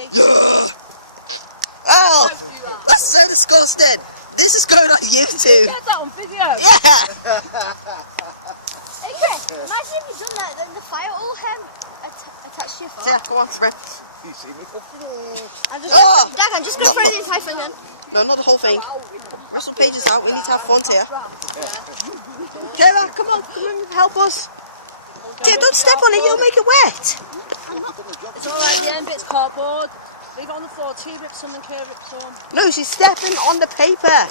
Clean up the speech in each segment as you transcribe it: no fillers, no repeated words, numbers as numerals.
Yeah. Oh, that's so disgusting. This is going on YouTube. Get that on video. Yeah. Hey Chris, imagine if you'd done that, then the fire all attached to your foot. Yeah, come on, Fred. You see me come through. Dad, I'm just going to throw the entire thing in. No, not the whole thing. Wrestle pages out. We need to have fun here. Kayla, come on help us. Kid, don't step on it. You'll make it wet. It's alright, the end bit's cardboard. Leave it on the floor, T rips some and K rips some. No, she's stepping on the paper.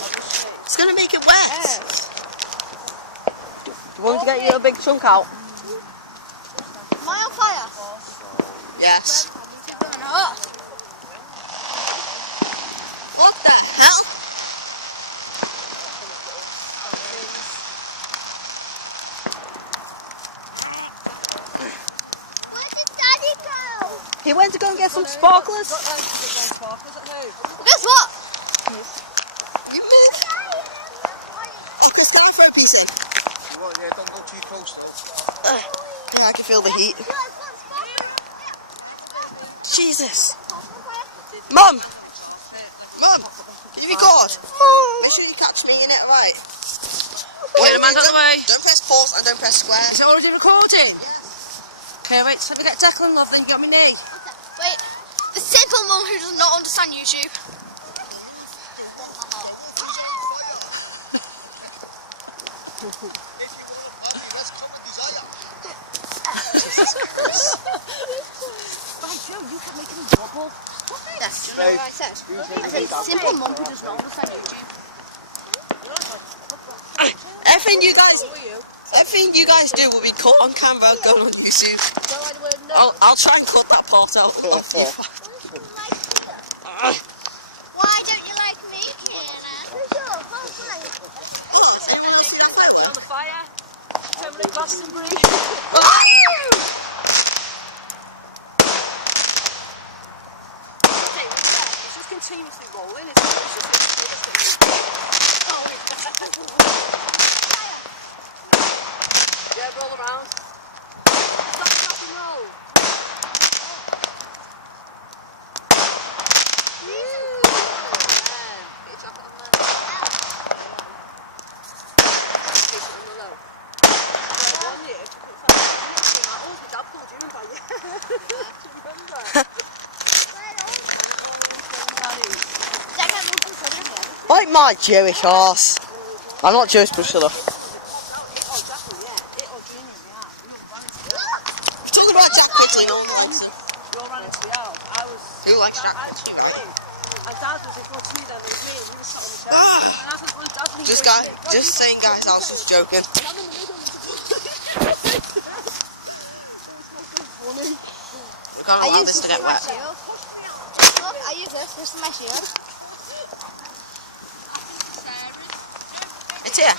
It's going to make it wet. Yes. Do you want to get your big chunk out? Am I on fire? Yes. No. What the hell? Where did Daddy go? He went to go and get some sparklers. Guess what? You move. Oh, Chris, can I throw a piece in? Well, yeah, don't go too close though. I can feel the heat. Jesus. Mum! Mum! Can you record? Make sure you catch me in it, right? Wait, the man's on the way. Don't press pause and don't press square. Is it already recording? Okay, wait, so let me get Declan, love, then you got me knee. Wait, the simple mum who does not understand YouTube. Right, Joe, you can make him wobble. Yes, do you know what I said? I said simple mum who does not understand YouTube. Everything you guys do will be caught on camera and going on YouTube. Don't like the word no. I'll try and cut that part out. Why don't you like me, Kiana? It's on the fire. Terminate Glastonbury. It's just continuously rolling. It's just yeah, roll around. Stop and roll. Like my Jewish horse. I'm not Jewish, but shut up. Talking about Jack Quigley, no nonsense. You all ran into the house. Who likes Jack Quigley, right? My dad was before me then, it was me, and we were sat on the chair. Just saying, guys, I was just joking. We're gonna allow this to get wet. Look, I use this. This is my shield. It's here.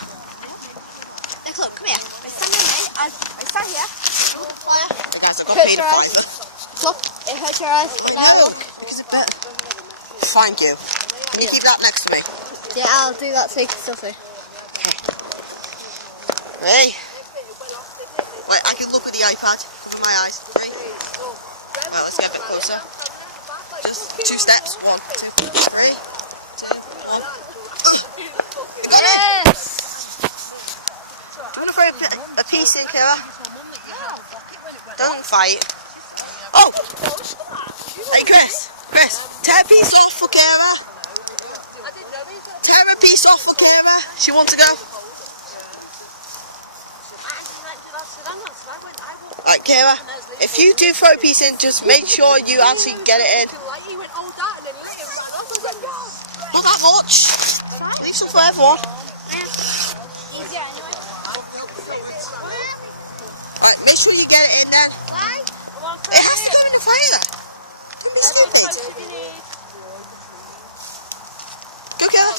Look, come here. I stand in me. I stand here. Hey guys, I've got Hurts paid your a eyes. fiver. Look, it hurts your eyes. Now look. Because it's better. Thank you. Can you keep that next to me? Yeah, I'll do that so you can still see. Ready? Wait, I can look with the iPad. Cover my eyes. Ready? Right, let's get a bit closer. Just 2 steps. 1, 2, 3, 2, 1. Yes! Do you want to throw a piece in, Kira? Don't fight. Oh! Hey, Chris, tear a piece off for Kira. Tear a piece off for Kira. She wants to go. Right, Kira, if you do throw a piece in, just make sure you actually get it in. Not that much. Leave some for everyone. Easier anyway. Right, make sure you get it in then. Why? It has to go in the fire there. Don't be stupid. Go, Kira.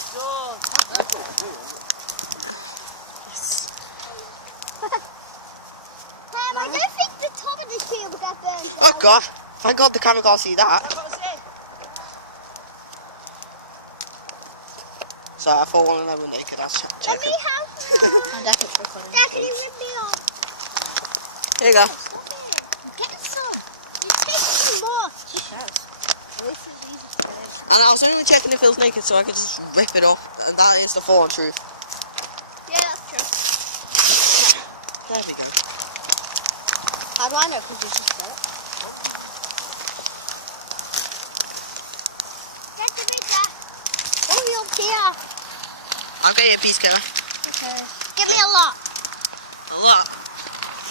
I don't think the top of the shield will get burned Oh God! Thank God the camera can't see that. So I thought one of them were naked. That's Let check. me help you. I'm definitely recording. Dad, can you rip me off? Here you go. Get some. You take some more. And I was only checking if it was naked so I could just rip it off. And that is the full truth. Yeah, that's true. There we go. How do I know? Because you just said it. Get the pizza. Oh, you're here. I'll get you a piece, Kara. Okay. Give me a lot. A lot.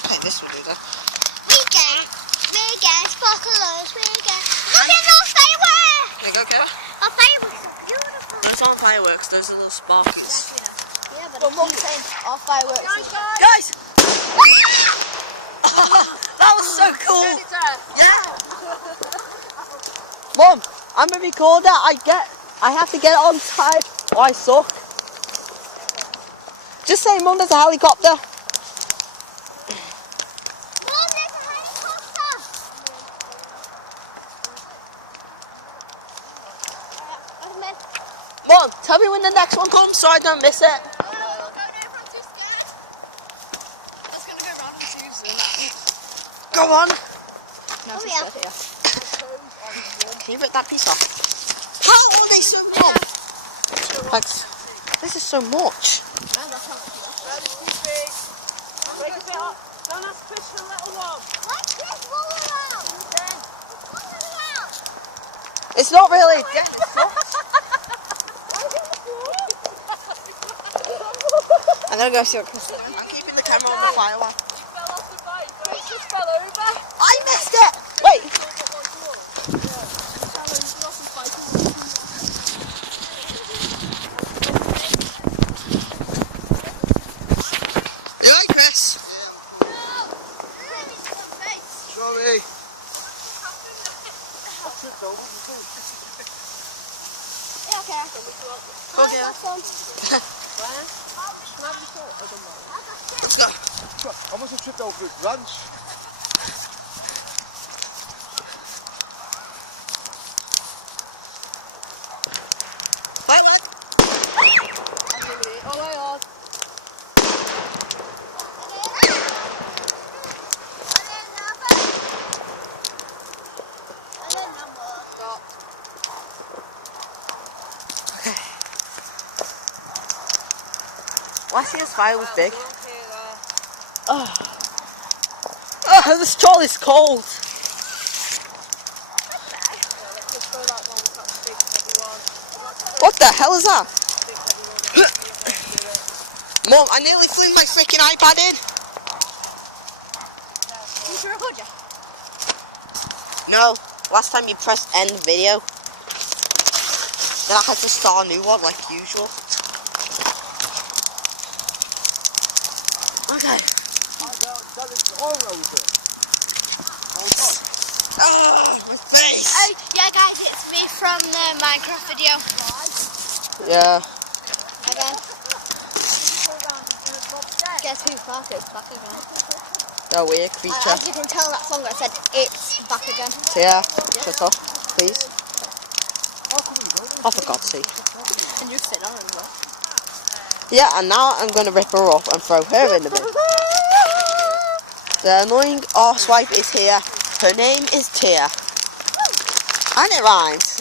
Hey, this will do that. Weekend, sparklers, weekend. Look at those fireworks! There you go, Kara. Our fireworks are beautiful. Those aren't fireworks, those are little sparkles. Yeah, but I'm saying our fireworks. Guys! That was so cool! Yeah! Mom, I'm a recorder. I have to get it on time. Oh, I suck. Just say, Mum, there's a helicopter. Mom, there's a helicopter. Mom, tell me when the next one comes so I don't miss it. I'm too scared. That's going to go round and Susan. Go on. Oh, yeah. Can you rip that piece off? How are they so much? Thanks. This is so much. Break a bit up. Don't ask Chris for a little one. What's this roll around? Roll around. It's not really. I'm gonna go see what Chris is. I'm keeping the camera on the firewall. She fell off the bike. She just fell over. I missed it! Wait! You like Chris? Sorry. Yeah, okay. Okay. Let's go. I must have tripped over this branch. Bye, what? Oh my god. Why see this fire was big? Oh, this troll is cold. What the hell is that? Mom, I nearly flew my freaking iPad in. You should record you. No, last time you pressed end video, then I had to start a new one like usual. Okay. That is all over. My face. Oh, yeah, guys, it's me from the Minecraft video. Yeah. Again. Guess who's back? It's back again. You're a weird creature. As you can tell, that song I said, it's back again. Yeah, shut up, please. Oh, for God's sake. And you sit on it. Yeah, and now I'm going to rip her up and throw her in the bin. The annoying arsewife is here. Her name is Tia. And it rhymes.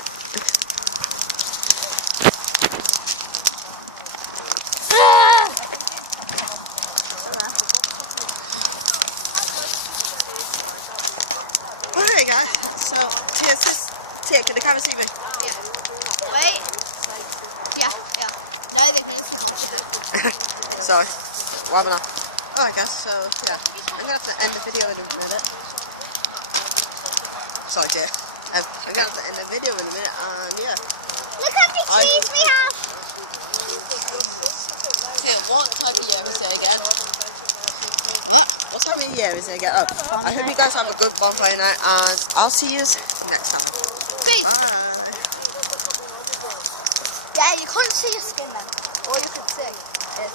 Alright guys, so Tia, can the camera see me? Wait. Yeah. No, they can see. Sorry, what happened now? Alright guys, so yeah, I'm going to have to end the video in a minute. Sorry Tia. I'm going to have to end the video in a minute and yeah. Look how many trees we have. Tia, what time of year is it again? What time of year is it again? Oh, I hope you guys have a good bonfire night and I'll see you next time. Great. Bye. Yeah, you couldn't see your skin then. All you could see is